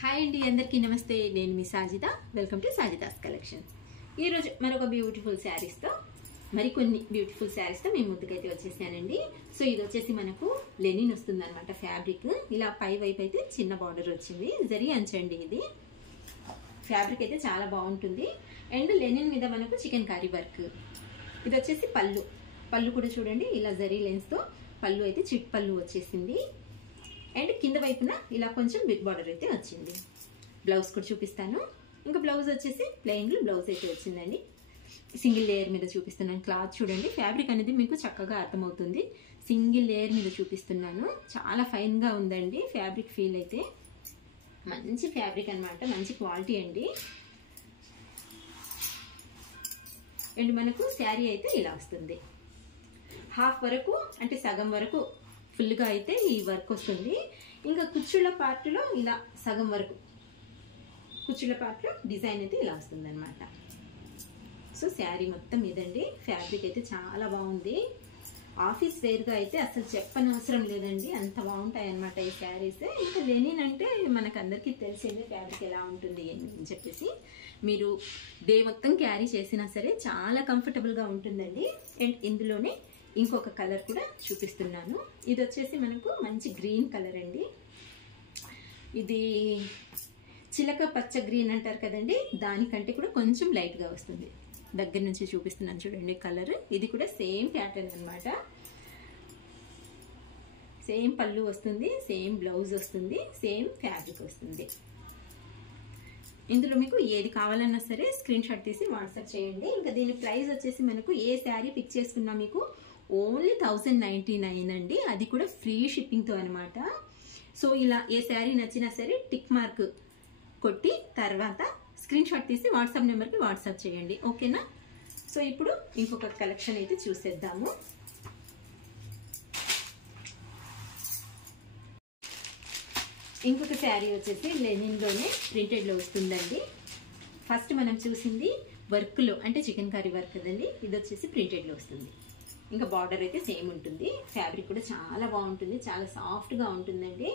Hi అండి, అందరికీ నమస్తే. నేను మీ Sajida. Welcome to Sajida's collection. ఈరోజు మరొక బ్యూటిఫుల్ శారీస్తో మరికొన్ని బ్యూటిఫుల్ శారీస్తో మీ ముందుకైతే వచ్చేసానండి. సో ఇది వచ్చేసి మనకు లెనిన్ వస్తుంది అనమాట. ఫ్యాబ్రిక్ ఇలా పై వైపు అయితే చిన్న బార్డర్ వచ్చింది, జరీ అంచండి. ఇది ఫ్యాబ్రిక్ అయితే చాలా బాగుంటుంది. అండ్ లెనిన్ మీద మనకు చికెన్ కర్రీ వర్క్. ఇది వచ్చేసి పళ్ళు కూడా చూడండి, ఇలా జరీ లెన్స్తో పళ్ళు అయితే చిట్ పళ్ళు వచ్చేసింది. అండ్ కింద వైపున ఇలా కొంచెం బిగ్ బార్డర్ అయితే వచ్చింది. బ్లౌజ్ కూడా చూపిస్తాను. ఇంకా బ్లౌజ్ వచ్చేసి ప్లెయిన్ బ్లౌజ్ అయితే వచ్చిందండి. సింగిల్ లేయర్ మీద చూపిస్తున్నాను. క్లాత్ చూడండి, ఫ్యాబ్రిక్ అనేది మీకు చక్కగా అర్థమవుతుంది. సింగిల్ లేయర్ మీద చూపిస్తున్నాను. చాలా ఫైన్గా ఉందండి ఫ్యాబ్రిక్. ఫీల్ అయితే మంచి ఫ్యాబ్రిక్ అనమాట, మంచి క్వాలిటీ అండి. అండ్ మనకు శారీ అయితే ఇలా వస్తుంది. హాఫ్ వరకు అంటే సగం వరకు ఫుల్గా అయితే ఈ వర్క్ వస్తుంది. ఇంకా కుచ్చుళ్ళ పార్ట్లో ఇలా సగం వరకు కుచ్చుళ్ళ పార్ట్లో డిజైన్ అయితే ఇలా వస్తుంది అనమాట. సో శారీ మొత్తం ఇదండి. ఫ్యాబ్రిక్ అయితే చాలా బాగుంది. ఆఫీస్ వేర్గా అయితే అసలు చెప్పనవసరం లేదండి, అంత బాగుంటాయి అనమాట ఈ శారీస్. ఇంకా లెనిన్ అంటే మనకు అందరికీ తెలిసిందే ఫ్యాబ్రిక్ ఎలా ఉంటుంది అని చెప్పేసి. మీరు డే మొత్తం క్యారీ చేసినా సరే చాలా కంఫర్టబుల్గా ఉంటుందండి. అండ్ ఇందులోనే ఇంకొక కలర్ కూడా చూపిస్తున్నాను. ఇది వచ్చేసి మనకు మంచి గ్రీన్ కలర్ అండి. ఇది చిలక పచ్చ గ్రీన్ అంటారు కదండి, దానికంటే కూడా కొంచెం లైట్గా వస్తుంది. దగ్గర నుంచి చూపిస్తున్నాను చూడండి కలర్. ఇది కూడా సేమ్ ప్యాటర్న్ అనమాట. సేమ్ పళ్ళు వస్తుంది, సేమ్ బ్లౌజ్ వస్తుంది, సేమ్ ఫ్యాబ్రిక్ వస్తుంది. ఇందులో మీకు ఏది కావాలన్నా సరే స్క్రీన్ షాట్ తీసి వాట్సాప్ చేయండి. ఇంకా దీని ప్రైస్ వచ్చేసి మనకు ఏ శారీ పిక్ చేసుకున్నా మీకు ఓన్లీ 1099 అండి. అది కూడా ఫ్రీ షిప్పింగ్తో అనమాట. సో ఇలా ఏ శారీ నచ్చినా సరే టిక్ మార్క్ కొట్టి తర్వాత స్క్రీన్ షాట్ తీసి వాట్సాప్ నెంబర్కి వాట్సాప్ చేయండి, ఓకేనా? సో ఇప్పుడు ఇంకొక కలెక్షన్ అయితే చూసేద్దాము. ఇంకొక శారీ వచ్చేసి లెనిన్లోనే ప్రింటెడ్లో వస్తుందండి. ఫస్ట్ మనం చూసింది వర్క్లో అంటే చికెన్ కర్రీ వర్క్ కదండి. ఇది వచ్చేసి ప్రింటెడ్లో వస్తుంది. ఇంకా బార్డర్ అయితే సేమ్ ఉంటుంది. ఫ్యాబ్రిక్ కూడా చాలా బాగుంటుంది, చాలా సాఫ్ట్గా ఉంటుందండి.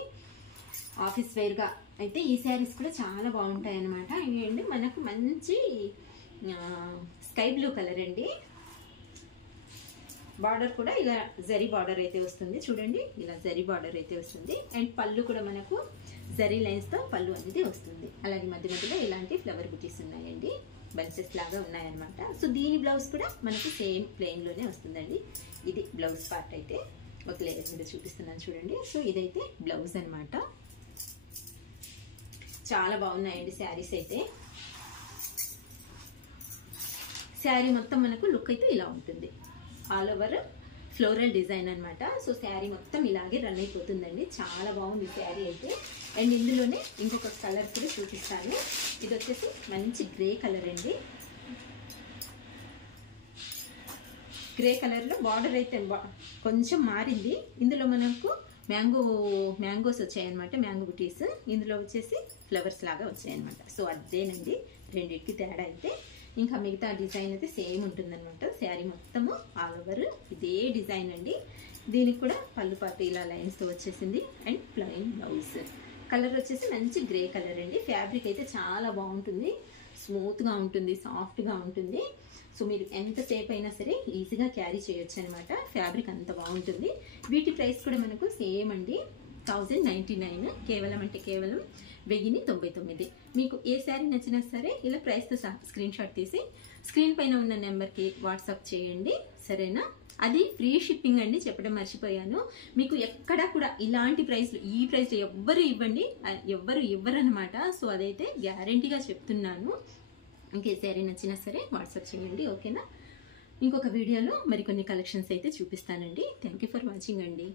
ఆఫీస్ వేర్గా అయితే ఈ శారీస్ కూడా చాలా బాగుంటాయి అనమాట. అండ్ మనకు మంచి స్కై బ్లూ కలర్ అండి. బార్డర్ కూడా ఇలా జరీ బార్డర్ అయితే వస్తుంది చూడండి, ఇలా జరీ బార్డర్ అయితే వస్తుంది. అండ్ పళ్ళు కూడా మనకు జరీ లైన్స్తో పళ్ళు అనేది వస్తుంది. అలాగే మధ్య మధ్యలో ఇలాంటి ఫ్లవర్ బుటీస్ ఉన్నాయండి, బంచెస్ లాగా ఉన్నాయన్నమాట. సో దీని బ్లౌజ్ కూడా మనకు సేమ్ ప్లెయిన్లోనే వస్తుందండి. ఇది బ్లౌజ్ పార్ట్ అయితే ఒక లేయర్ మీద చూపిస్తున్నాను చూడండి. సో ఇదైతే బ్లౌజ్ అనమాట. చాలా బాగున్నాయండి శారీస్ అయితే. శారీ మొత్తం మనకు లుక్ అయితే ఇలా ఉంటుంది. ఆల్ ఓవర్ ఫ్లోరల్ డిజైన్ అనమాట. సో శారీ మొత్తం ఇలాగే రన్ అయిపోతుందండి. చాలా బాగుంది శారీ అయితే. అండ్ ఇందులోనే ఇంకొక కలర్ కూడా చూపిస్తాను. ఇది వచ్చేసి మంచి గ్రే కలర్ అండి. గ్రే కలర్లో బార్డర్ అయితే కొంచెం మారింది. ఇందులో మనకు మ్యాంగోస్ వచ్చాయన్నమాట, మ్యాంగో బుటీస్. ఇందులో వచ్చేసి ఫ్లవర్స్ లాగా వచ్చాయన్నమాట. సో అదేనండి రెండింటికి తేడా అయితే. ఇంకా మిగతా డిజైన్ అయితే సేమ్ ఉంటుందన్నమాట. శారీ మొత్తము ఆల్ ఓవర్ ఇదే డిజైన్ అండి. దీనికి కూడా పళ్ళు పాటు ఇలా లైన్స్తో వచ్చేసింది. And plain blouse. కలర్ వచ్చేసి మంచి గ్రే కలర్ అండి. ఫ్యాబ్రిక్ అయితే చాలా బాగుంటుంది, స్మూత్గా ఉంటుంది, సాఫ్ట్గా ఉంటుంది. సో మీరు ఎంతసేపు అయినా సరే ఈజీగా క్యారీ చేయొచ్చు అనమాట. ఫ్యాబ్రిక్ అంత బాగుంటుంది. వీటి ప్రైస్ కూడా మనకు సేమ్ అండి, 1099. కేవలం అంటే కేవలం 1099. మీకు ఏ శారీ నచ్చినా సరే ఇలా ప్రైస్తో స్క్రీన్ షాట్ తీసి స్క్రీన్ పైన ఉన్న నెంబర్కి వాట్సాప్ చేయండి, సరేనా? అది ఫ్రీ షిప్పింగ్ అండి, చెప్పడం మర్చిపోయాను. మీకు ఎక్కడా కూడా ఇలాంటి ప్రైస్లు ఈ ప్రైస్లో ఎవ్వరు ఇవ్వరనమాట. సో అదైతే గ్యారంటీగా చెప్తున్నాను. ఇంకే శారీ నచ్చినా సరే వాట్సాప్ చేయండి, ఓకేనా? ఇంకొక వీడియోలో మరికొన్ని కలెక్షన్స్ అయితే చూపిస్తానండి. థ్యాంక్ యూ ఫర్ వాచింగ్ అండి.